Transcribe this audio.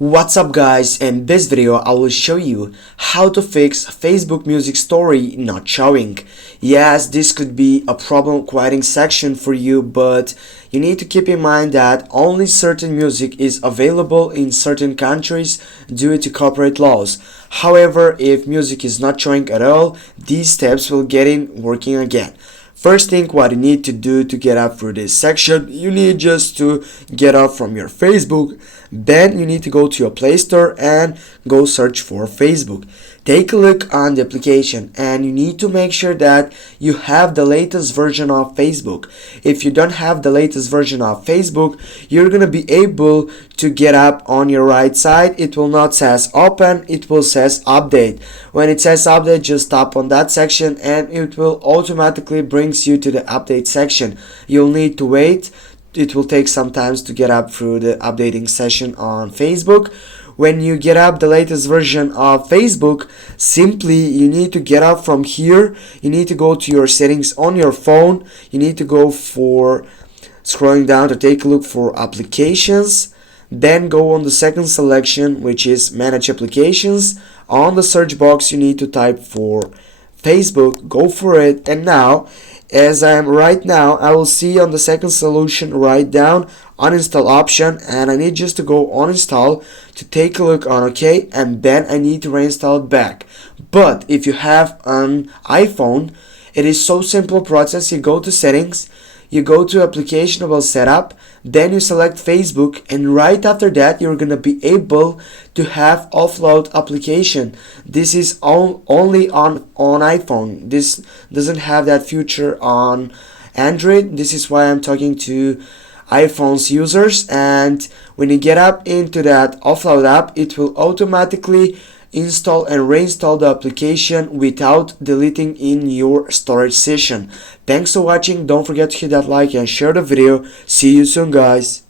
What's up guys, in this video I will show you how to fix Facebook Music Story not showing. Yes, this could be a problem quieting section for you, but you need to keep in mind that only certain music is available in certain countries due to copyright laws. However, if music is not showing at all, these steps will get in working again. First thing what you need to do to get out through this section, you need just to get out from your Facebook. Then you need to go to your Play Store and go search for Facebook. Take a look on the application and you need to make sure that you have the latest version of Facebook. If you don't have the latest version of Facebook, you're gonna be able to get up on your right side. It will not says open, it will says update. When it says update, just tap on that section and it will automatically brings you to the update section. You'll need to wait. It will take some time to get up through the updating session on Facebook. When you get up the latest version of Facebook, simply you need to get up from here. You need to go to your settings on your phone. You need to go for scrolling down to take a look for applications. Then go on the second selection, which is manage applications. On the search box you need to type for Facebook, go for it, and now as I am right now, I will see on the second solution right down uninstall option, and I need just to go on install to take a look on OK, and then I need to reinstall it back. But if you have an iPhone, it is so simple process. You go to settings, you go to application about setup, then you select Facebook, and right after that you're gonna be able to have offload application. This is only on iPhone. This doesn't have that feature on Android. This is why I'm talking to iPhone's users, and when you get up into that offload app, it will automatically install and reinstall the application without deleting in your storage session. Thanks for watching. Don't forget to hit that like and share the video. See you soon guys.